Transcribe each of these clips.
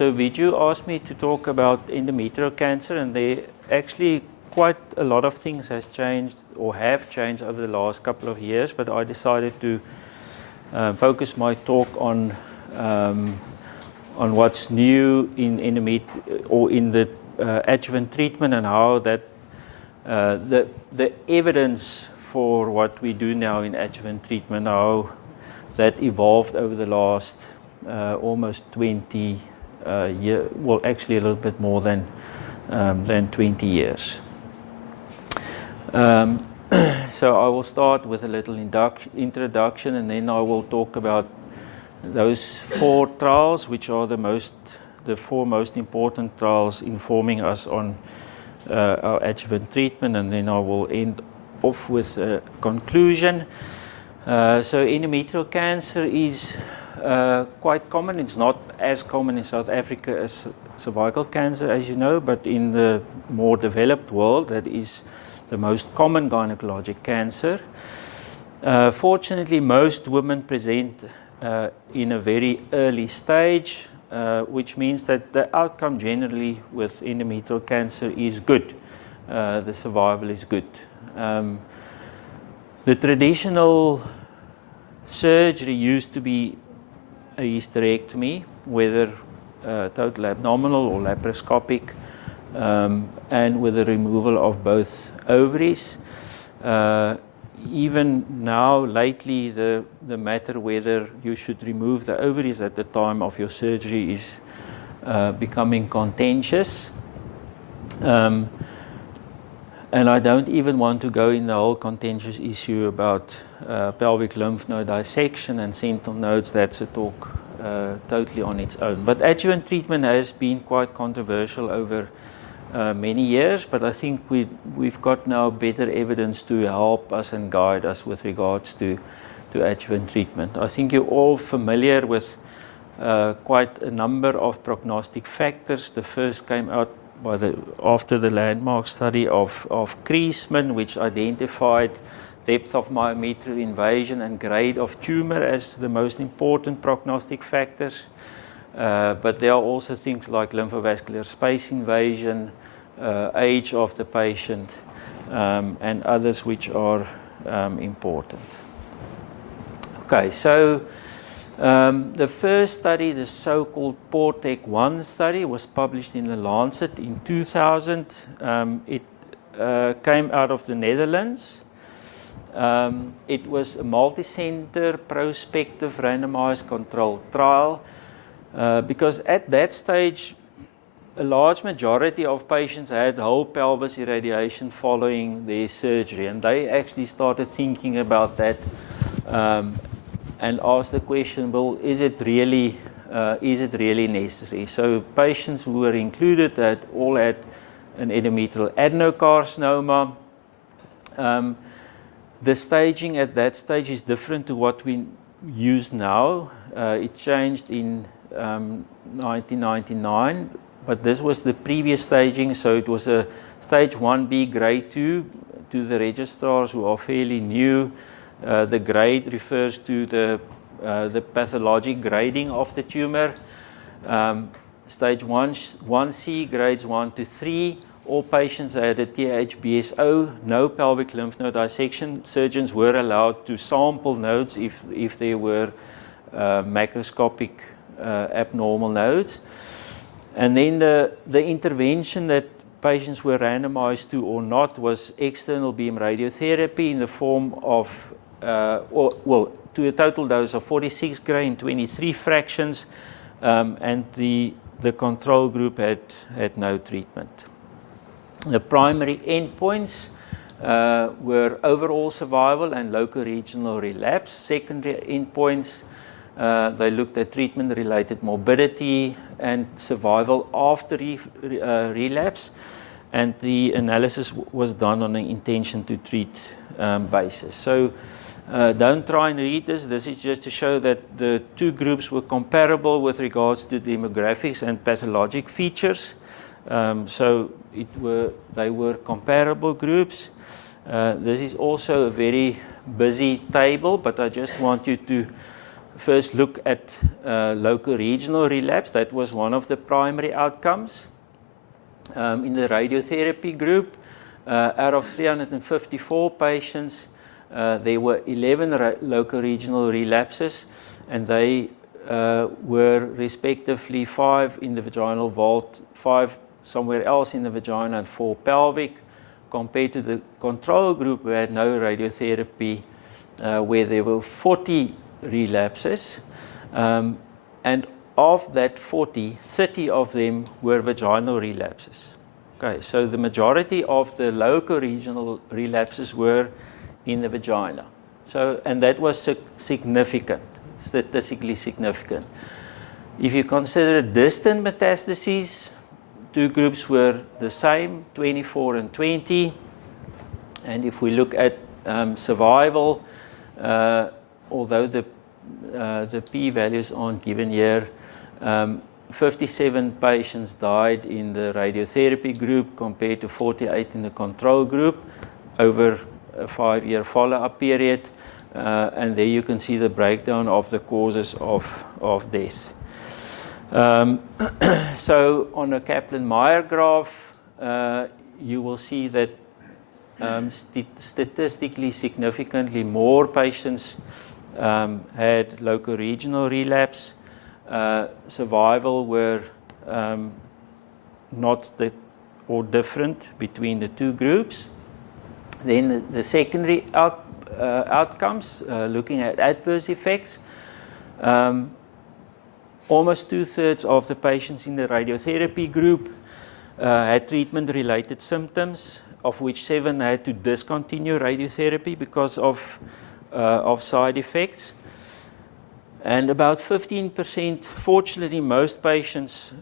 So Viju asked me to talk about endometrial cancer, and there actually quite a lot of things has changed or have changed over the last couple of years, but I decided to focus my talk on what's new in endometrial or in the adjuvant treatment, and how that the evidence for what we do now in adjuvant treatment, how that evolved over the last almost 20 years, well, actually a little bit more than 20 years. So I will start with a little introduction, and then I will talk about those 4 trials, which are the 4 most important trials informing us on our adjuvant treatment, and then I will end off with a conclusion. So endometrial cancer is quite common. It's not as common in South Africa as cervical cancer, as you know, but in the more developed world, that is the most common gynecologic cancer. Fortunately, most women present in a very early stage, which means that the outcome generally with endometrial cancer is good. The survival is good. The traditional surgery used to be a hysterectomy, whether total abdominal or laparoscopic, and with the removal of both ovaries. Even now, lately, the matter whether you should remove the ovaries at the time of your surgery is becoming contentious. And I don't even want to go in the whole contentious issue about pelvic lymph node dissection and sentinel nodes. That's a talk totally on its own. But adjuvant treatment has been quite controversial over many years, but I think we've got now better evidence to help us and guide us with regards to adjuvant treatment. I think you're all familiar with quite a number of prognostic factors. The first came out after the landmark study of Kriesman, which identified depth of myometrial invasion and grade of tumor as the most important prognostic factors. But there are also things like lymphovascular space invasion, age of the patient, and others which are important. Okay, so the first study, the so-called PORTEC-1 study, was published in the Lancet in 2000. It came out of the Netherlands. It was a multi-center, prospective, randomized controlled trial, because at that stage, a large majority of patients had whole pelvis irradiation following their surgery, and they actually started thinking about that and asked the question, well, is it really necessary? So patients who were included all had an endometrial adenocarcinoma. The staging at that stage is different to what we use now. It changed in 1999, but this was the previous staging, so it was a stage 1B grade 2 to the registrars who are fairly new. The grade refers to the pathologic grading of the tumor. Stage 1C, grades 1 to 3. All patients had a THBSO, no pelvic lymph node dissection. Surgeons were allowed to sample nodes if there were macroscopic abnormal nodes. And then the intervention that patients were randomized to or not was external beam radiotherapy in the form of to a total dose of 46 gray in 23 fractions, and the control group had no treatment. The primary endpoints were overall survival and local regional relapse. Secondary endpoints, they looked at treatment-related morbidity and survival after relapse, and the analysis was done on an intention to treat basis. So don't try and read this. This is just to show that the two groups were comparable with regards to demographics and pathologic features. So they were comparable groups. This is also a very busy table, but I just want you to first look at local regional relapse. That was one of the primary outcomes. In the radiotherapy group, out of 354 patients, there were 11 local regional relapses, and they were respectively 5 in the vaginal vault, 5 somewhere else in the vagina, and 4 pelvic, compared to the control group who had no radiotherapy, where there were 40 relapses. And of that 40, 30 of them were vaginal relapses. Okay, so the majority of the local regional relapses were in the vagina. So, and that was significant, statistically significant. If you consider distant metastases, 2 groups were the same, 24 and 20. And if we look at survival, although the p-values aren't given here, 57 patients died in the radiotherapy group compared to 48 in the control group over a 5-year follow-up period. And there you can see the breakdown of the causes of death. So on a Kaplan-Meier graph, you will see that statistically significantly more patients had local regional relapse. Survival were not or different between the 2 groups. Then the secondary outcomes, looking at adverse effects, almost 2/3 of the patients in the radiotherapy group had treatment-related symptoms, of which 7 had to discontinue radiotherapy because of side effects. And about 15%, fortunately, most patients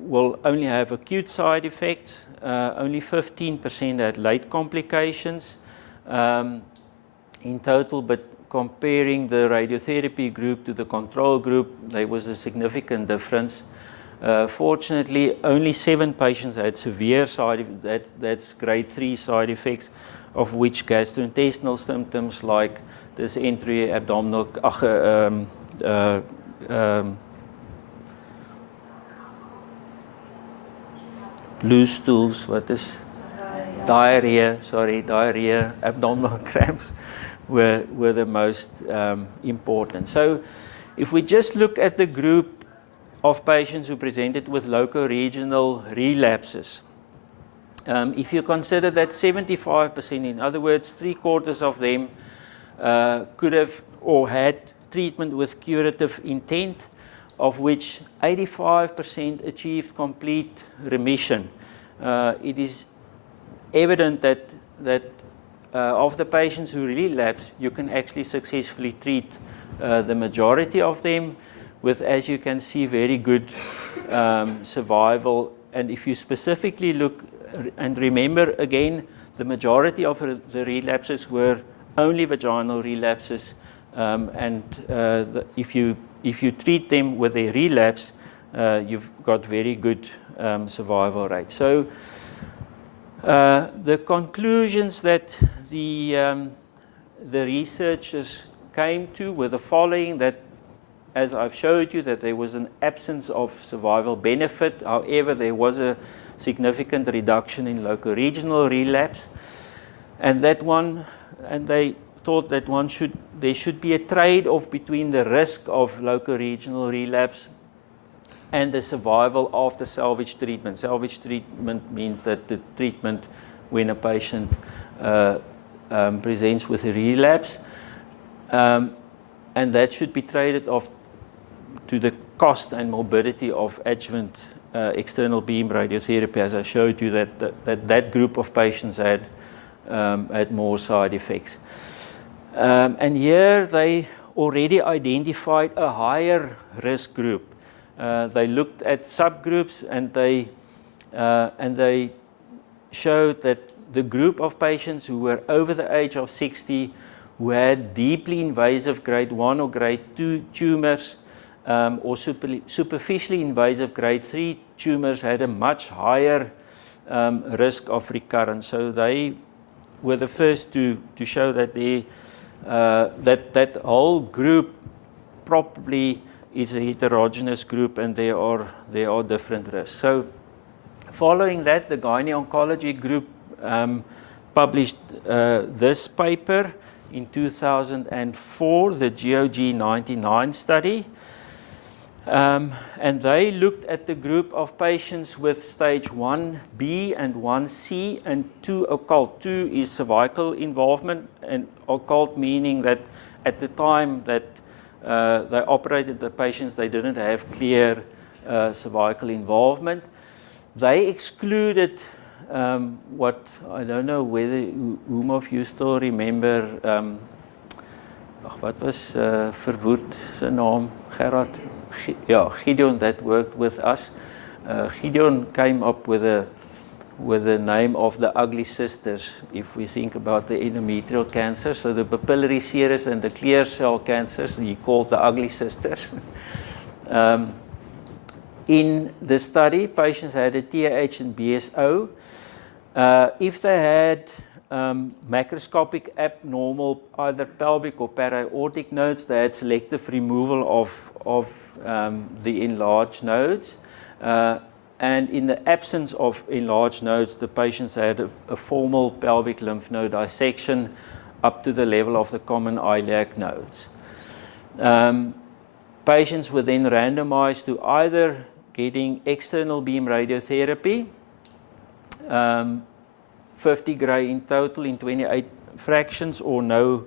will only have acute side effects. Only 15% had late complications in total, but comparing the radiotherapy group to the control group, there was a significant difference. Fortunately, only 7 patients had severe side effects, that's grade 3 side effects, of which gastrointestinal symptoms like dysentery, abdominal, loose stools, what is diarrhea, abdominal cramps were the most important. So if we just look at the group of patients who presented with local regional relapses, if you consider that 75%, in other words, 3/4 of them could have or had treatment with curative intent, of which 85% achieved complete remission, it is evident that of the patients who relapse, you can actually successfully treat the majority of them with, as you can see, very good survival. And if you specifically look and remember again, the majority of the relapses were only vaginal relapses, and if you treat them with a relapse, you've got very good survival rate. So the conclusions that the researchers came to were the following: that, as I've showed you, that there was an absence of survival benefit. However, there was a significant reduction in local regional relapse, and they thought that there should be a trade-off between the risk of local regional relapse and the survival after salvage treatment. Salvage treatment means that the treatment when a patient presents with a relapse, and that should be traded off to the cost and morbidity of adjuvant external beam radiotherapy, as I showed you that group of patients had more side effects. And here they already identified a higher risk group. They looked at subgroups, and they showed that the group of patients who were over the age of 60, who had deeply invasive grade 1 or grade 2 tumors, or superficially invasive grade 3 tumors, had a much higher risk of recurrence. So they were the first to show that that whole group probably is a heterogeneous group and there are different risks. So following that, the gyne-oncology group published this paper in 2004, the GOG-99 study. And they looked at the group of patients with stage 1B and 1C and 2 occult. 2 is cervical involvement, and occult meaning that at the time that they operated the patients, they didn't have clear cervical involvement. They excluded what, I don't know whether, whom of you still remember, wat was Verwoerd sy naam, Gerard? Yeah, Gideon that worked with us. Gideon came up with the name of the ugly sisters, if we think about the endometrial cancer. So the papillary serous and the clear cell cancers, he called the ugly sisters. In the study, patients had a TAH and BSO. If they had macroscopic abnormal either pelvic or para-aortic nodes, they had selective removal of the enlarged nodes. And in the absence of enlarged nodes, the patients had a formal pelvic lymph node dissection up to the level of the common iliac nodes. Patients were then randomized to either getting external beam radiotherapy, 50 gray in total in 28 fractions, or no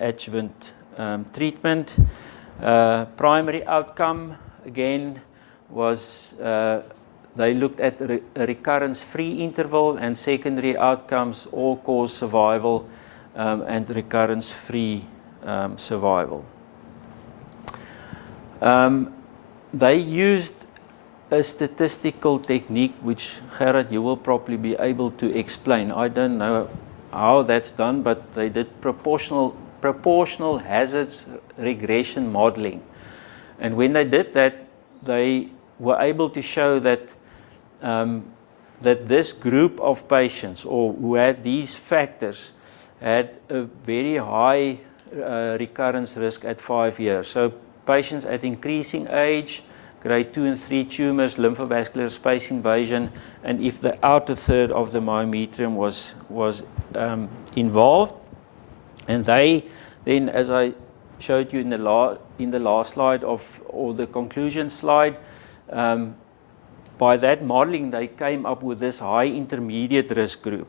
adjuvant treatment. Primary outcome, again, was they looked at a recurrence-free interval, and secondary outcomes, all-cause survival and recurrence-free survival. They used a statistical technique, which, Gerard, you will probably be able to explain. I don't know how that's done, but they did proportional hazards regression modeling. And when they did that, they were able to show that that this group of patients, or who had these factors, had a very high recurrence risk at 5 years. So patients at increasing age, grade 2 and 3 tumors, lymphovascular space invasion, and if the outer third of the myometrium was involved. And they then, as I showed you in the last slide or the conclusion slide, by that modeling, they came up with this high intermediate risk group.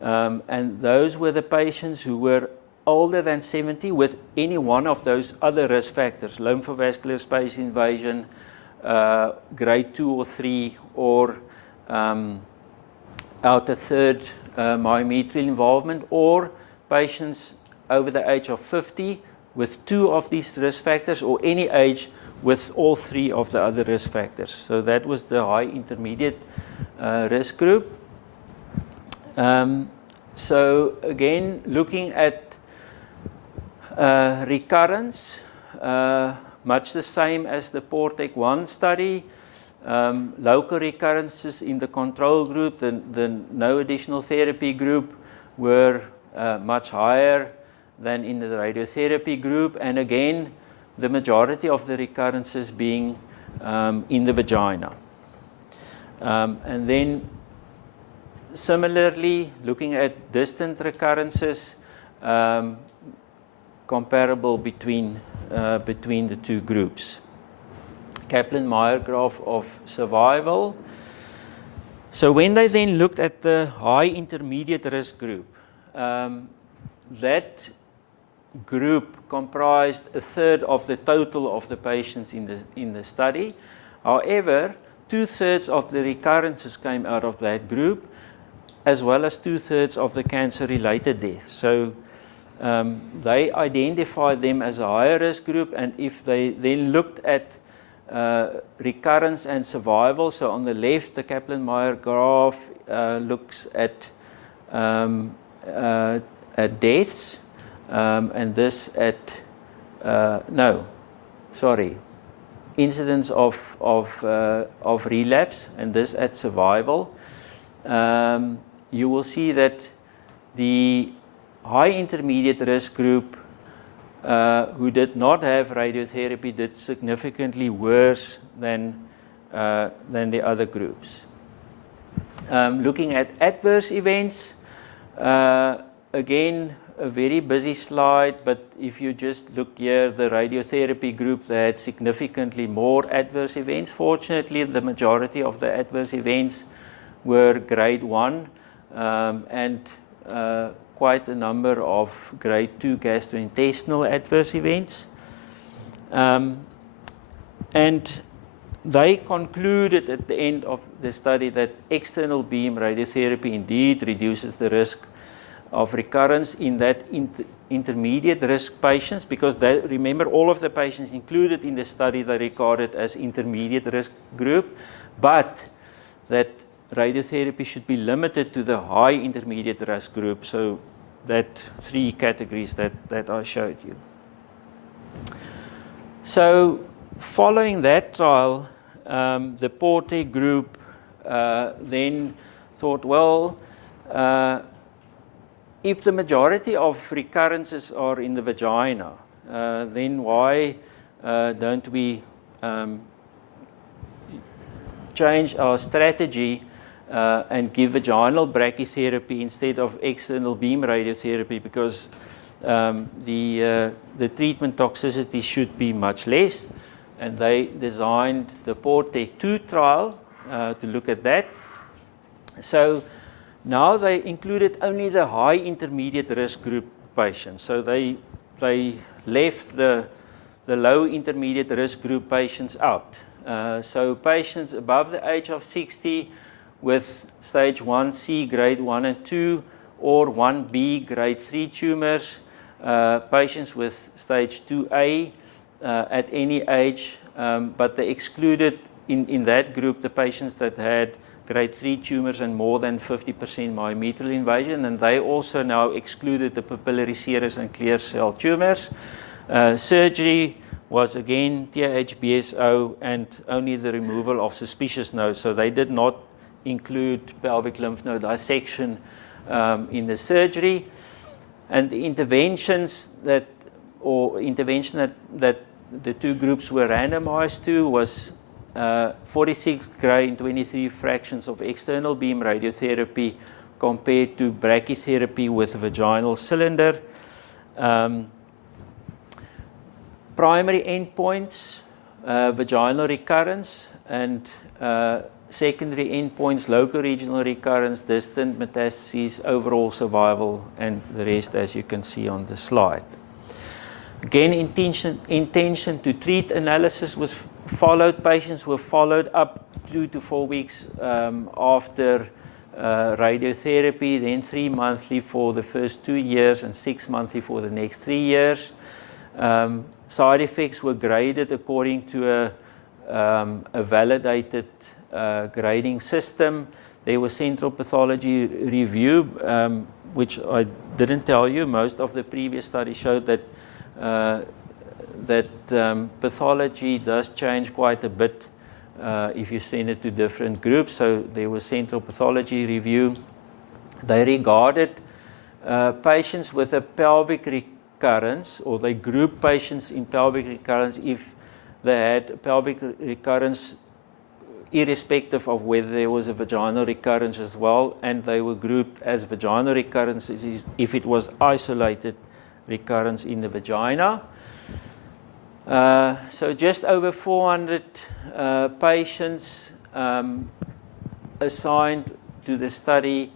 And those were the patients who were older than 70 with any one of those other risk factors, lymphovascular space invasion, grade 2 or 3, or outer third myometrial involvement, or patients over the age of 50 with 2 of these risk factors, or any age with all 3 of the other risk factors. So that was the high intermediate risk group. So again, looking at recurrence, much the same as the PORTEC-1 study. Local recurrences in the control group, the no additional therapy group, were much higher than in the radiotherapy group. And again, the majority of the recurrences being in the vagina. And then similarly, looking at distant recurrences, comparable between the two groups. Kaplan-Meier graph of survival. So when they then looked at the high intermediate risk group, that group comprised a third of the total of the patients in the study. However, 2/3 of the recurrences came out of that group, as well as 2/3 of the cancer-related deaths. So they identified them as a higher risk group, and if they then looked at recurrence and survival, so on the left, the Kaplan-Meier graph looks at deaths, and this at incidence of relapse, and this at survival. You will see that the high intermediate risk group who did not have radiotherapy did significantly worse than the other groups. Looking at adverse events, again, a very busy slide, but if you just look here, the radiotherapy group, they had significantly more adverse events. Fortunately, the majority of the adverse events were grade 1 and quite a number of grade 2 gastrointestinal adverse events. And they concluded at the end of the study that external beam radiotherapy indeed reduces the risk of recurrence in that intermediate risk patients, because they, remember, all of the patients included in the study they regarded as intermediate risk group, but that radiotherapy should be limited to the high intermediate risk group, so that 3 categories that I showed you. So following that trial, the Porte group then thought, well, if the majority of recurrences are in the vagina, then why don't we change our strategy and give vaginal brachytherapy instead of external beam radiotherapy, because the treatment toxicity should be much less. And they designed the Porte 2 trial to look at that. So now they included only the high intermediate risk group patients. So they left the low intermediate risk group patients out. So patients above the age of 60 with stage 1C grade 1 and 2 or 1B grade 3 tumors, patients with stage 2A at any age, but they excluded in that group the patients that had grade 3 tumors and more than 50% myometrial invasion, and they also now excluded the papillary serous and clear cell tumors. Surgery was again THBSO and only the removal of suspicious nodes, so they did not include pelvic lymph node dissection in the surgery. And the interventions that the 2 groups were randomized to was 46 gray and 23 fractions of external beam radiotherapy compared to brachytherapy with a vaginal cylinder. Primary endpoints, vaginal recurrence, and secondary endpoints, local regional recurrence, distant metastases, overall survival, and the rest as you can see on the slide. Again, intention to treat analysis was followed. Patients were followed up 2 to 4 weeks after radiotherapy, then 3 monthly for the first 2 years and 6 monthly for the next 3 years. Side effects were graded according to a validated grading system. There was central pathology review, which I didn't tell you. Most of the previous studies showed that pathology does change quite a bit if you send it to different groups. So there was central pathology review. They regarded patients with a pelvic recurrence, or they grouped patients in pelvic recurrence if they had pelvic recurrence irrespective of whether there was a vaginal recurrence as well, and they were grouped as vaginal recurrences if it was isolated recurrence in the vagina. So just over 400 patients assigned to the study,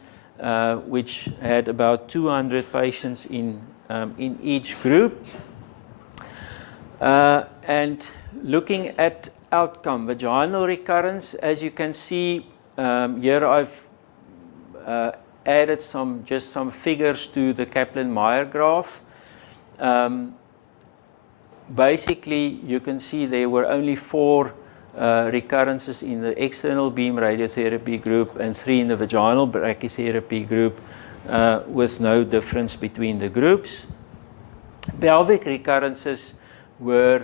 which had about 200 patients in each group. And looking at outcome, vaginal recurrence, as you can see, here I've added some figures to the Kaplan-Meier graph. Basically, you can see there were only 4 recurrences in the external beam radiotherapy group and 3 in the vaginal brachytherapy group, with no difference between the groups. Pelvic recurrences were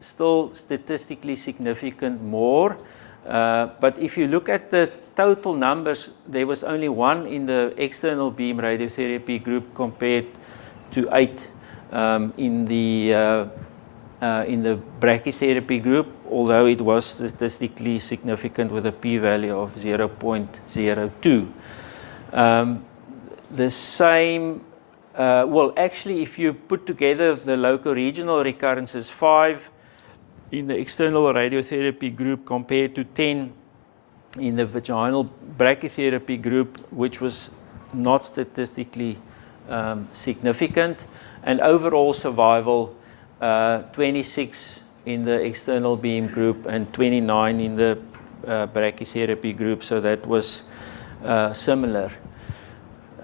still statistically significant more, but if you look at the total numbers, there was only 1 in the external beam radiotherapy group compared to 8 in the brachytherapy group, although it was statistically significant with a p-value of 0.02. The same, well, actually, if you put together the loco-regional recurrences, 5 in the external radiotherapy group compared to 10 in the vaginal brachytherapy group, which was not statistically significant, and overall survival 26 in the external beam group and 29 in the brachytherapy group, so that was similar.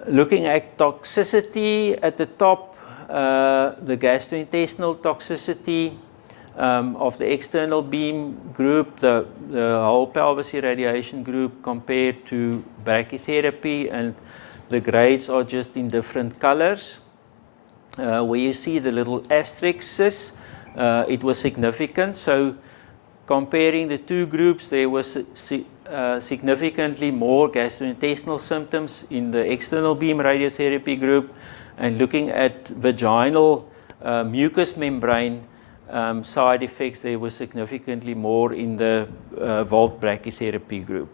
Looking at toxicity at the top, the gastrointestinal toxicity of the external beam group, the whole pelvis irradiation group compared to brachytherapy, and the grades are just in different colors. Where you see the little asterisks, it was significant. So comparing the two groups, there was significantly more gastrointestinal symptoms in the external beam radiotherapy group, and looking at vaginal mucous membrane side effects, there was significantly more in the Volt brachytherapy group.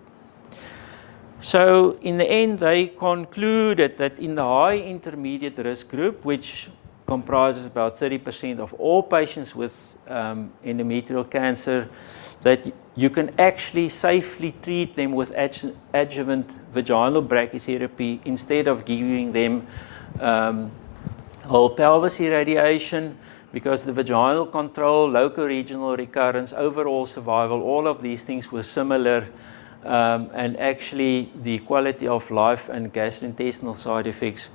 So in the end, they concluded that in the high intermediate risk group, which comprises about 30% of all patients with endometrial cancer, that you can actually safely treat them with adjuvant vaginal brachytherapy instead of giving them whole pelvis irradiation, because the vaginal control, loco-regional recurrence, overall survival, all of these things were similar. And actually, the quality of life and gastrointestinal side effects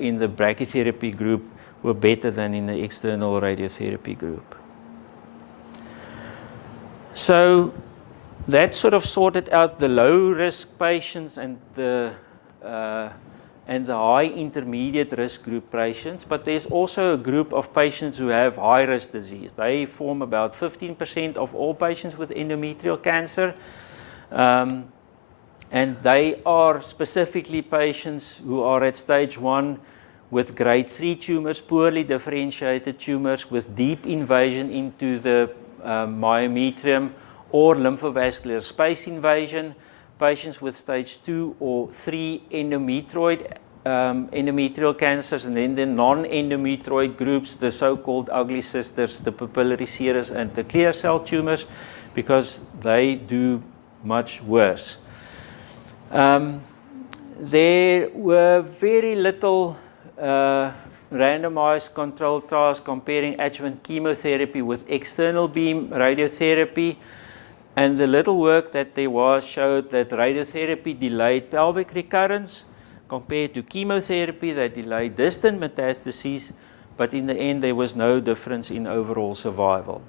in the brachytherapy group were better than in the external radiotherapy group. So that sort of sorted out the low-risk patients and the high intermediate risk group patients, but there's also a group of patients who have high-risk disease. They form about 15% of all patients with endometrial cancer. And they are specifically patients who are at stage 1 with grade 3 tumors, poorly differentiated tumors with deep invasion into the myometrium or lymphovascular space invasion, patients with stage 2 or 3 endometrial cancers, and then the non-endometrioid groups, the so-called ugly sisters, the papillary serous and the clear cell tumors, because they do much worse. There were very little randomized controlled trials comparing adjuvant chemotherapy with external beam radiotherapy, and the little work that there was showed that radiotherapy delayed pelvic recurrence compared to chemotherapy that delayed distant metastases, but in the end there was no difference in overall survival.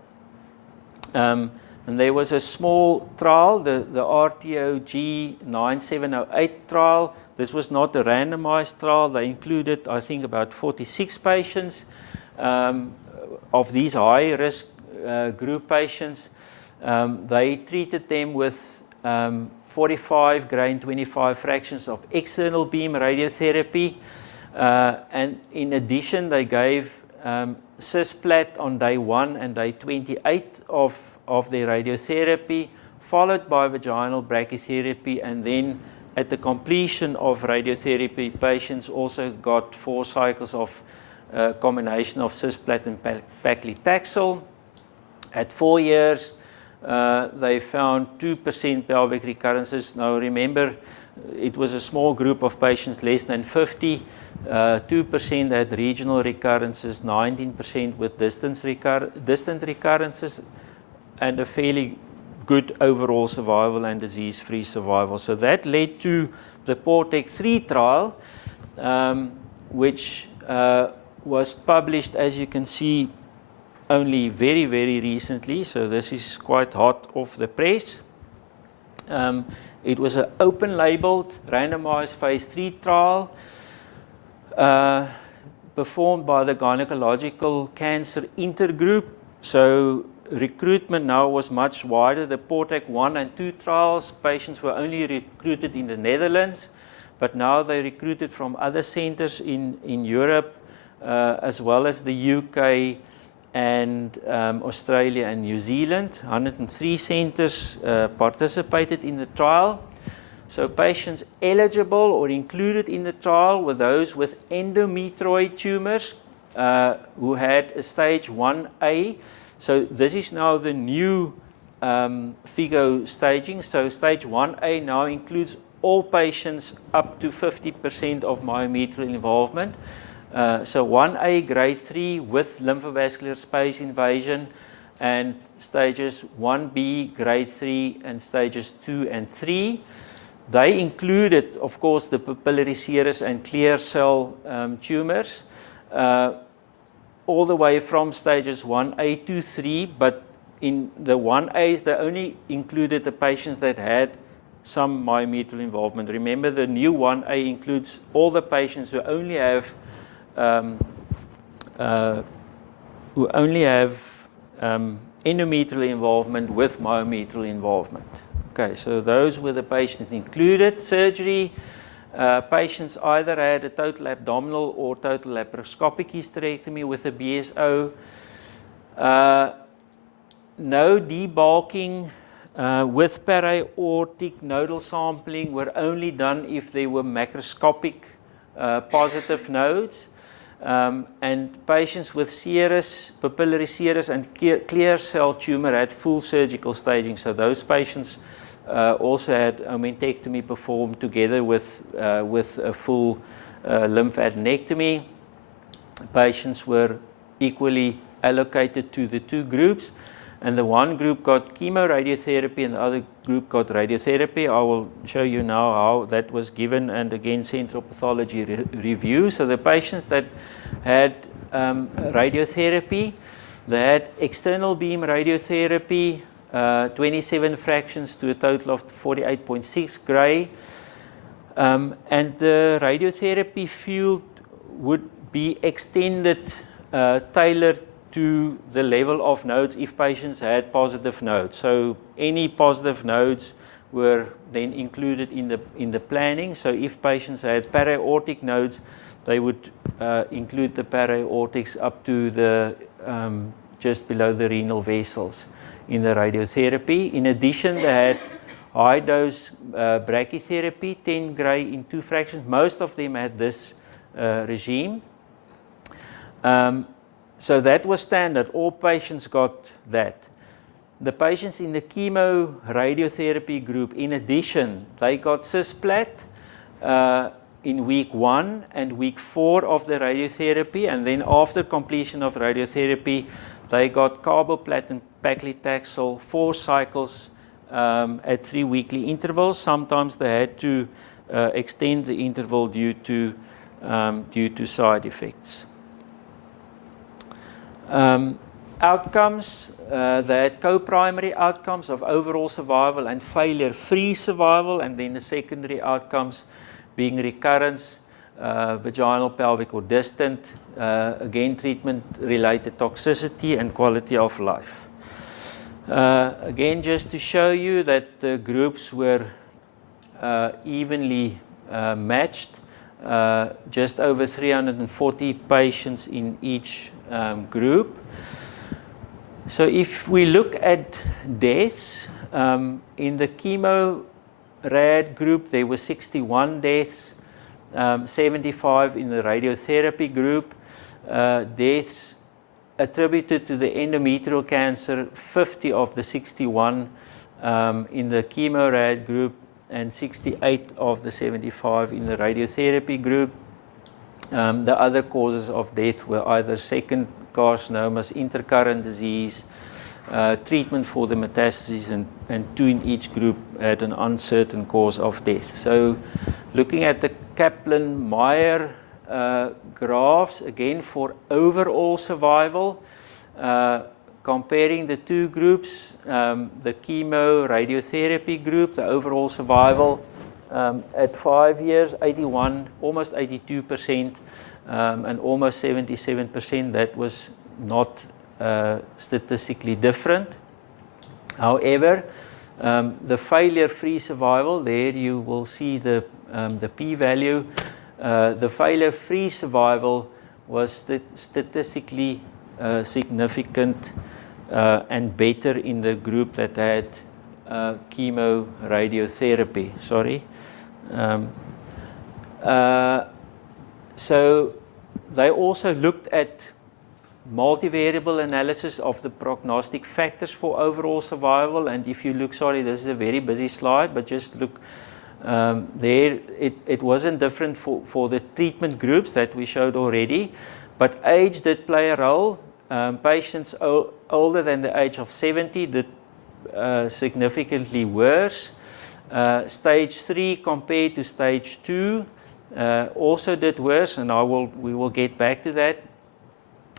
And there was a small trial, the RTOG 9708 trial. This was not a randomized trial. They included, I think, about 46 patients of these high-risk group patients. They treated them with 45 grain 25 fractions of external beam radiotherapy. And in addition, they gave cisplat on day 1 and day 28 of their radiotherapy, followed by vaginal brachytherapy, and then at the completion of radiotherapy, patients also got 4 cycles of combination of cisplat and paclitaxel. At 4 years, they found 2% pelvic recurrences. Now remember, it was a small group of patients, less than 50. 2% had regional recurrences, 19% with distant recurrences, and a fairly good overall survival and disease-free survival. So that led to the PORTEC-3 trial, which was published, as you can see, only very, very recently. So this is quite hot off the press. It was an open-labeled, randomized phase 3 trial performed by the Gynecological Cancer Intergroup. So recruitment now was much wider. The PORTEC 1 and 2 trials, patients were only recruited in the Netherlands, but now they recruited from other centers in Europe, as well as the UK and Australia and New Zealand. 103 centers participated in the trial. So patients eligible or included in the trial were those with endometrioid tumors who had a stage 1A. So this is now the new FIGO staging. So stage 1A now includes all patients up to 50% of myometrial involvement. So 1A grade 3 with lymphovascular space invasion, and stages 1B grade 3 and stages 2 and 3. They included, of course, the papillary serous and clear cell tumors, all the way from stages 1A to 3, but in the 1As, they only included the patients that had some myometrial involvement. Remember, the new 1A includes all the patients who only have endometrial involvement with myometrial involvement. Okay, so those were the patients included. Surgery, patients either had a total abdominal or total laparoscopic hysterectomy with a BSO. No debulking with para-aortic nodal sampling were only done if there were macroscopic positive nodes. And patients with serous, papillary serous and clear cell tumor had full surgical staging. So those patients also had omentectomy performed together with a full lymphadenectomy. Patients were equally allocated to the two groups, and the one group got chemoradiotherapy and the other group got radiotherapy. I will show you now how that was given, and again central pathology review. So the patients that had radiotherapy, they had external beam radiotherapy, 27 fractions to a total of 48.6 gray. And the radiotherapy field would be extended, tailored to the level of nodes if patients had positive nodes. So any positive nodes were then included in the planning. So if patients had para-aortic nodes, they would include the para-aortics up to the just below the renal vessels in the radiotherapy. In addition, they had high dose brachytherapy, 10 gray in 2 fractions. Most of them had this regime. So that was standard. All patients got that. The patients in the chemoradiotherapy group, in addition, they got cisplat in week 1 and week 4 of the radiotherapy, and then after completion of radiotherapy, they got carboplatin paclitaxel 4 cycles at 3 weekly intervals. Sometimes they had to extend the interval due to side effects. Outcomes, they had co-primary outcomes of overall survival and failure-free survival, and then the secondary outcomes being recurrence, vaginal, pelvic or distant, again treatment-related toxicity and quality of life. Again, just to show you that the groups were evenly matched, just over 340 patients in each group. So if we look at deaths, in the chemo rad group there were 61 deaths, 75 in the radiotherapy group. Deaths attributed to the endometrial cancer, 50 of the 61 in the chemo rad group, and 68 of the 75 in the radiotherapy group. The other causes of death were either second carcinomas, intercurrent disease, treatment for the metastases, and 2 in each group had an uncertain cause of death. So looking at the Kaplan-Meier graphs, again for overall survival, comparing the two groups, the chemo radiotherapy group, the overall survival at 5 years, 81, almost 82%, and almost 77%. That was not statistically different. However, the failure-free survival, there you will see the p-value. The failure-free survival was statistically significant and better in the group that had chemoradiotherapy. Sorry. So they also looked at multivariable analysis of the prognostic factors for overall survival. And if you look, sorry, this is a very busy slide, but just look there, it wasn't different for the treatment groups that we showed already, but age did play a role. Patients older than the age of 70 did significantly worse. Stage 3 compared to stage 2 also did worse, and we will get back to that.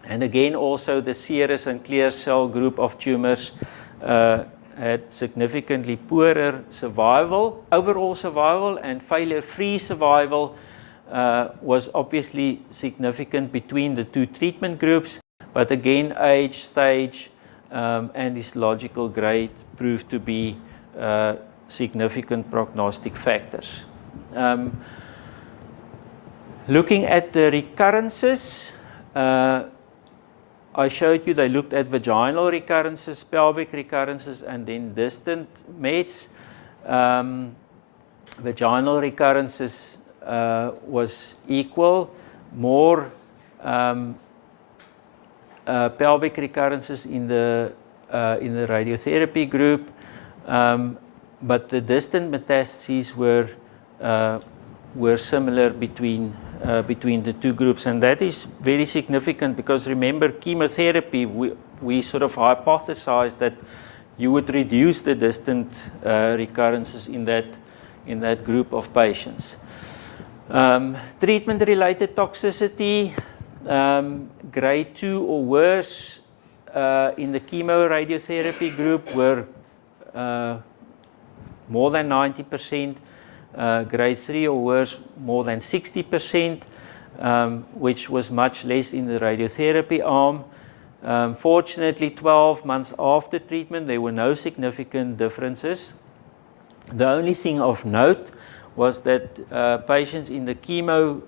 And again, also the serous and clear cell group of tumors had significantly poorer survival, overall survival, and failure-free survival was obviously significant between the two treatment groups. But again, age, stage, and histological grade proved to be significant prognostic factors. Looking at the recurrences, I showed you they looked at vaginal recurrences, pelvic recurrences, and then distant mets. Vaginal recurrences was equal, more pelvic recurrences in the radiotherapy group, but the distant metastases were similar between the two groups, and that is very significant because remember, chemotherapy, we sort of hypothesized that you would reduce the distant recurrences in that group of patients. Treatment-related toxicity, grade 2 or worse in the chemoradiotherapy group were more than 90%. Grade 3 or worse, more than 60%, which was much less in the radiotherapy arm. Fortunately, 12 months after treatment, there were no significant differences. The only thing of note was that patients in the chemo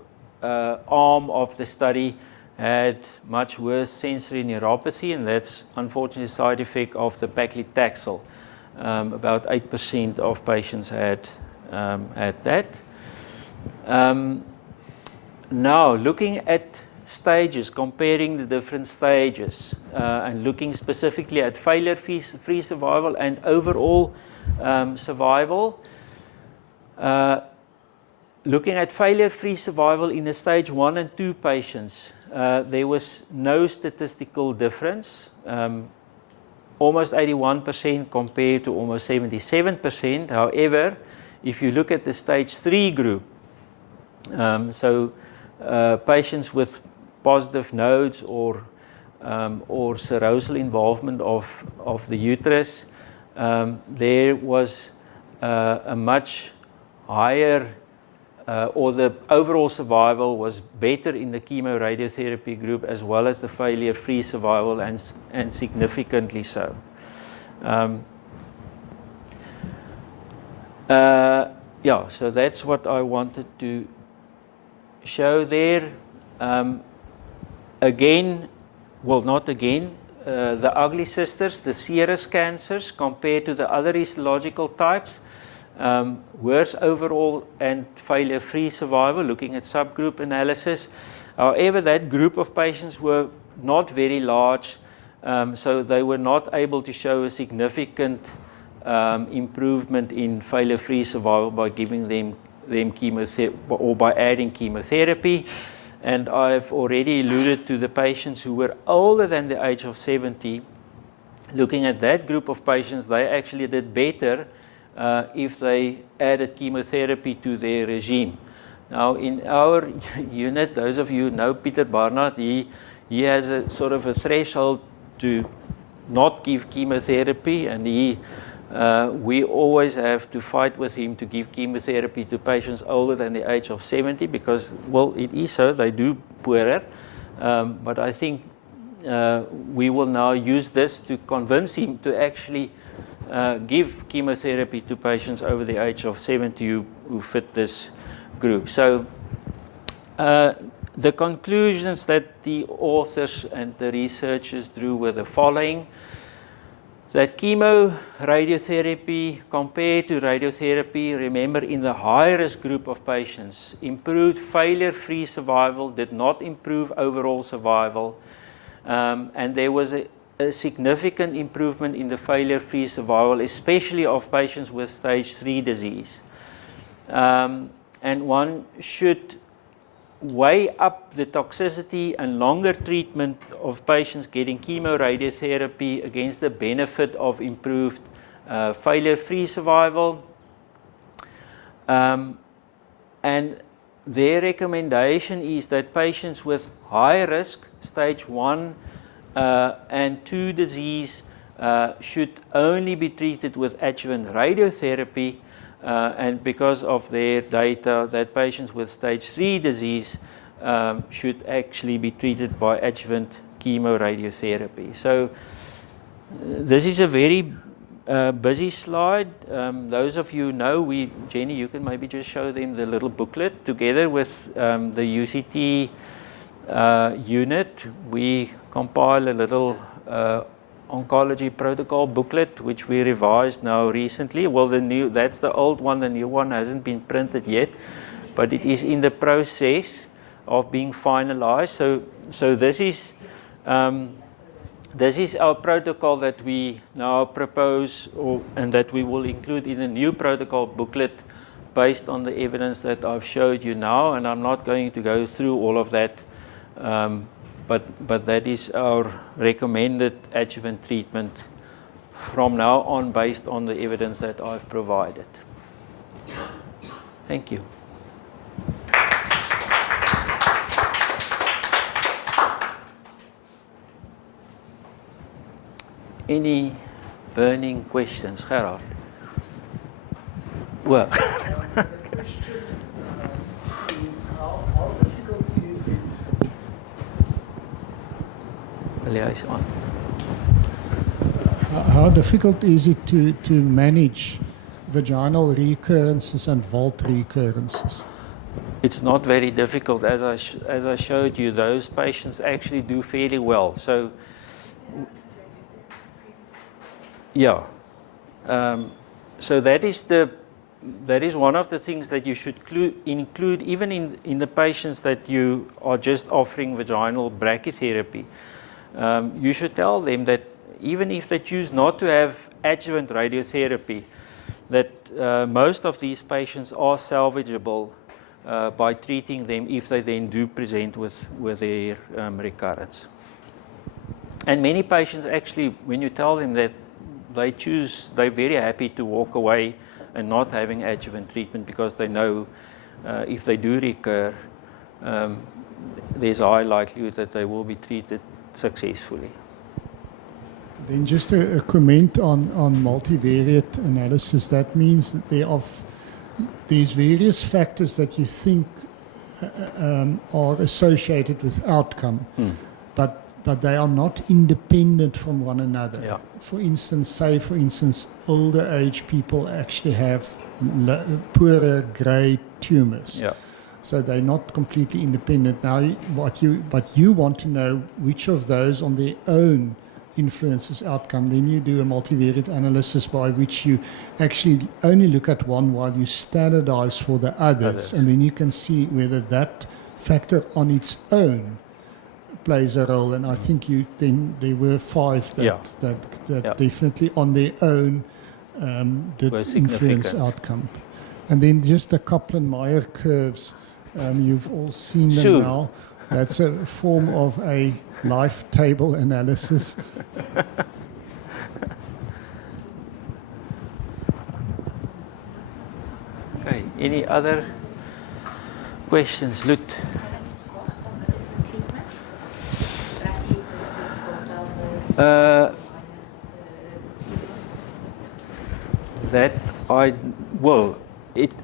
arm of the study had much worse sensory neuropathy, and that's unfortunately a side effect of the paclitaxel. About 8% of patients had that. Now, looking at stages, comparing the different stages, and looking specifically at failure-free survival and overall survival. Looking at failure-free survival in the stage 1 and 2 patients, there was no statistical difference. Almost 81% compared to almost 77%. However, if you look at the stage 3 group, patients with positive nodes or serosal involvement of the uterus, there was a much higher, or the overall survival was better in the chemoradiotherapy group as well as the failure-free survival, and significantly so. Yeah, so that's what I wanted to show there. Again, well, not again, the ugly sisters, the serous cancers, compared to the other histological types, worse overall and failure-free survival, looking at subgroup analysis. However, that group of patients were not very large, so they were not able to show a significant improvement in failure-free survival by giving them chemotherapy or by adding chemotherapy. And I've already alluded to the patients who were older than the age of 70. Looking at that group of patients, they actually did better if they added chemotherapy to their regime. Now, in our unit, those of you who know Peter Barnard, he has a sort of a threshold to not give chemotherapy, and we always have to fight with him to give chemotherapy to patients older than the age of 70 because, well, it is so, they do poorer. But I think we will now use this to convince him to actually give chemotherapy to patients over the age of 70 who fit this group. So The conclusions that the authors and the researchers drew were the following: that chemoradiotherapy compared to radiotherapy, remember, in the high-risk group of patients, improved failure-free survival, did not improve overall survival, and there was a significant improvement in the failure-free survival, especially of patients with stage 3 disease. And one should weigh up the toxicity and longer treatment of patients getting chemoradiotherapy against the benefit of improved failure-free survival. And their recommendation is that patients with high risk, stage 1 and 2 disease should only be treated with adjuvant radiotherapy, and because of their data that patients with stage 3 disease should actually be treated by adjuvant chemoradiotherapy. So this is a very busy slide. Those of you know, Jenny, you can maybe just show them the little booklet. Together with the UCT unit, we compile a little oncology protocol booklet, which we revised now recently. Well, that's the old one. The new one hasn't been printed yet, but it is in the process of being finalized. So this is our protocol that we now propose, and that we will include in a new protocol booklet based on the evidence that I've showed you now. And I'm not going to go through all of that. But that is our recommended adjuvant treatment from now on based on the evidence that I've provided. Thank you. Any burning questions, Gerard? Well. How difficult is it to manage vaginal recurrences and vault recurrences? It's not very difficult. As I showed you, those patients actually do fairly well. So, yeah. So that is one of the things that you should include even in the patients that you are just offering vaginal brachytherapy. You should tell them that even if they choose not to have adjuvant radiotherapy, that most of these patients are salvageable by treating them if they then do present with their recurrence. And many patients actually, when you tell them that, they're very happy to walk away and not having adjuvant treatment, because they know if they do recur, there's a high likelihood that they will be treated successfully. Then just a comment on multivariate analysis. That means that there's various factors that you think are associated with outcome, but they are not independent from one another. Yeah. For instance, older age people actually have poorer grade tumors. Yeah. So they're not completely independent. Now, but you want to know which of those on their own influences outcome. Then you do a multivariate analysis by which you actually only look at one while you standardize for the others. And then you can see whether that factor on its own plays a role. And I think there were 5 that definitely on their own did influence outcome. And then just the Kaplan-Meier curves. You've all seen them now. That's a form of a life table analysis. Okay, any other questions? Lut?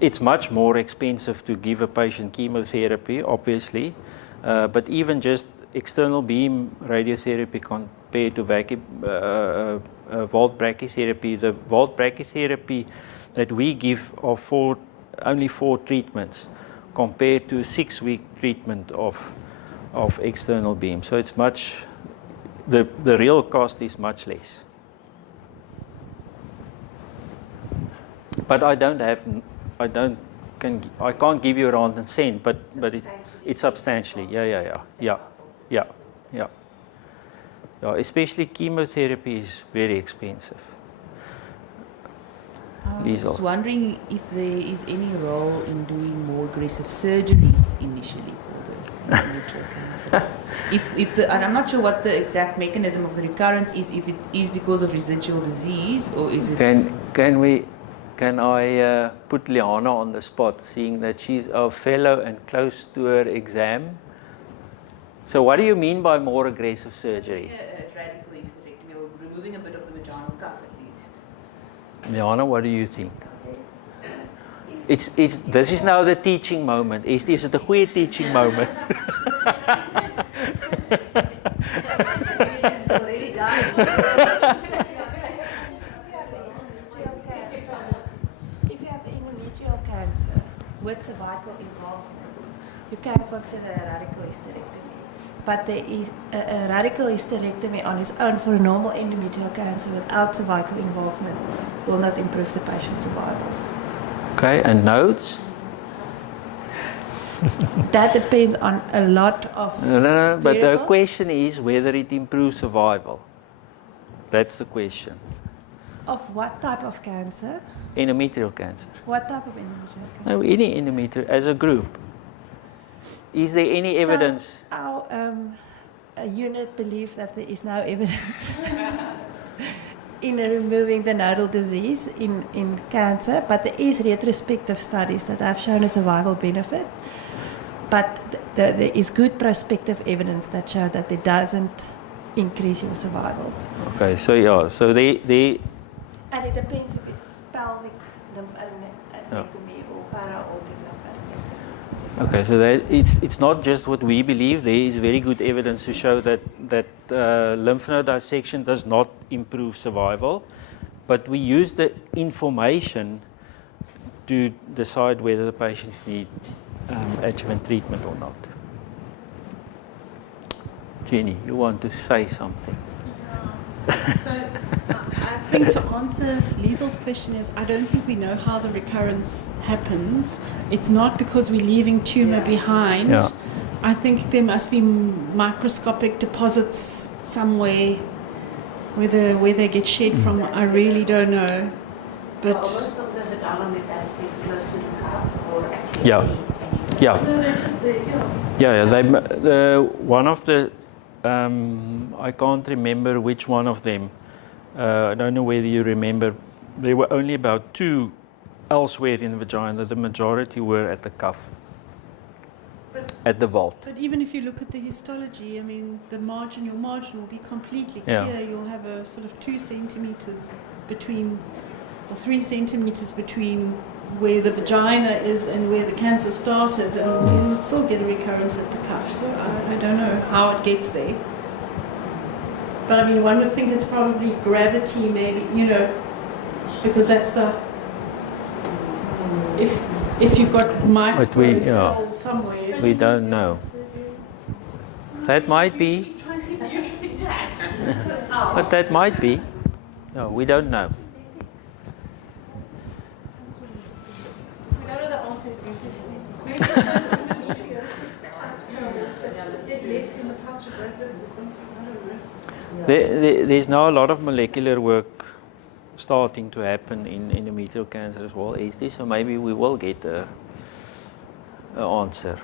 It's much more expensive to give a patient chemotherapy, obviously, but even just external beam radiotherapy compared to vault brachytherapy. The vault brachytherapy that we give are only 4 treatments, compared to a 6-week treatment of external beam. So it's much, the real cost is much less. But I can't give you a rand and cent, but it's substantially. Yeah. Especially chemotherapy is very expensive. I was just wondering if there is any role in doing more aggressive surgery initially for the endometrial cancer. And I'm not sure what the exact mechanism of the recurrence is, if it is because of residual disease or is it... Can I put Liana on the spot, seeing that she's our fellow and close to her exam? So what do you mean by more aggressive surgery? Radical hysterectomy, or removing a bit of the vaginal cuff at least. Liana, what do you think? This is now the teaching moment. Is it a goeie teaching moment? It's already done. If you have endometrial cancer with cervical involvement, you can consider a radical hysterectomy. But there is a radical hysterectomy on its own for a normal endometrial cancer without cervical involvement will not improve the patient's survival. Okay, and nodes? That depends on a lot of No, but the variables. question is whether it improves survival. That's the question. Of what type of cancer? Endometrial cancer. What type of endometrial cancer? No, any endometrial as a group. Is there any evidence? So our unit believes that there is no evidence in removing the nodal disease in cancer, but there is retrospective studies that have shown a survival benefit. But there is good prospective evidence that show that it doesn't increase your survival. Okay, so they And it depends if it's pelvic lymphadenectomy or para-aortic lymphadenectomy. Okay, so it's not just what we believe. There is very good evidence to show that lymph node dissection does not improve survival, but we use the information to decide whether the patients need adjuvant treatment or not. Jenny, you want to say something? So I think to answer Liesel's question is, I don't think we know how the recurrence happens. It's not because we're leaving tumor behind. Yeah. I think there must be microscopic deposits somewhere. Where they get shed from, I really don't know. But Most of the vaginal metastasis is close to the cuff or actually Yeah. any Yeah. so they're just there, yeah. One of the, I can't remember which one of them. I don't know whether you remember. There were only about 2 elsewhere in the vagina. The majority were at the cuff, at the vault. But even if you look at the histology, I mean, your margin will be completely Yeah. clear. You'll have a sort of 2 centimeters between, or 3 centimeters between where the vagina is and where the cancer started, and you would still get a recurrence at the cuff. So I don't know how it gets there. But I mean, one would think it's probably gravity, maybe, because that's the. If you've got micro cells somewhere. We don't know. That might be, Try and keep the uterus intact. but that might be. No, we don't know. We don't know the answer is There's now a lot of molecular work starting to happen in endometrial cancer as well, so maybe we will get an answer.